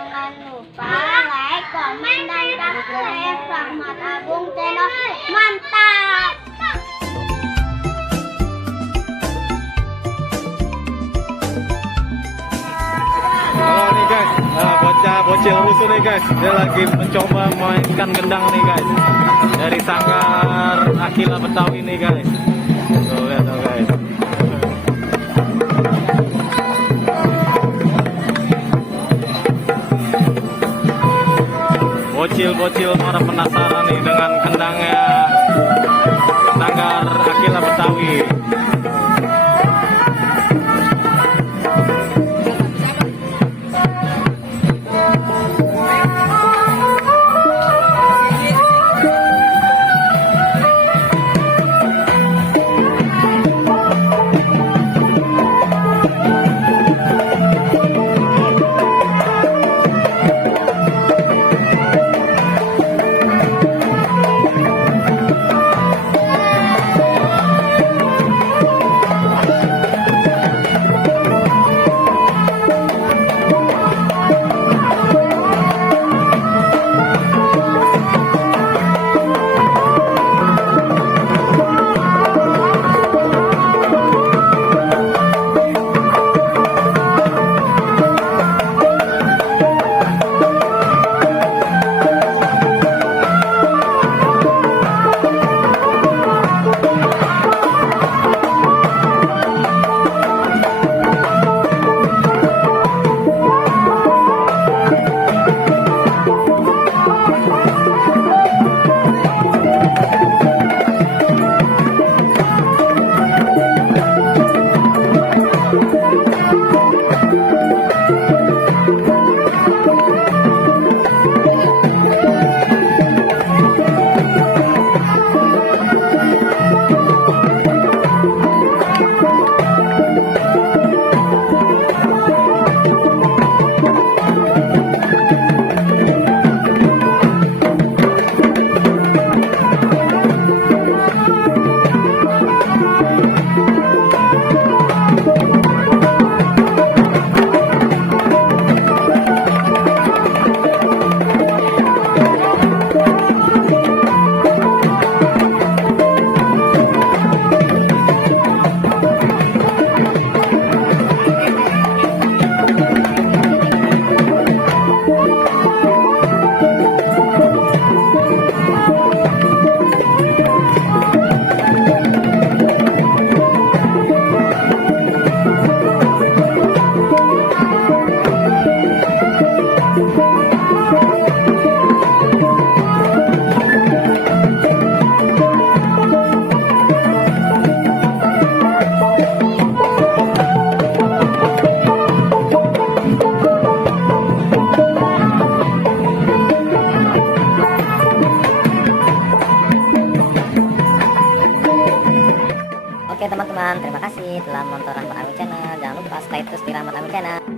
Jangan lupa like, komen, dan subscribe Rahmat Agung Channel. Mantap! Halo nih guys, bocil rusuh nih guys. Dia lagi mencoba mainkan gendang nih guys. Dari Sanggar Akila Betawi nih guys. Tuh lihat tuh guys. Bocil-bocil pada penasaran nih dengan kendangnya Sanggar Akila Betawi. Oke teman-teman, terima kasih telah menonton Rahmat Agung Channel. Jangan lupa stay terus di Rahmat Agung Channel.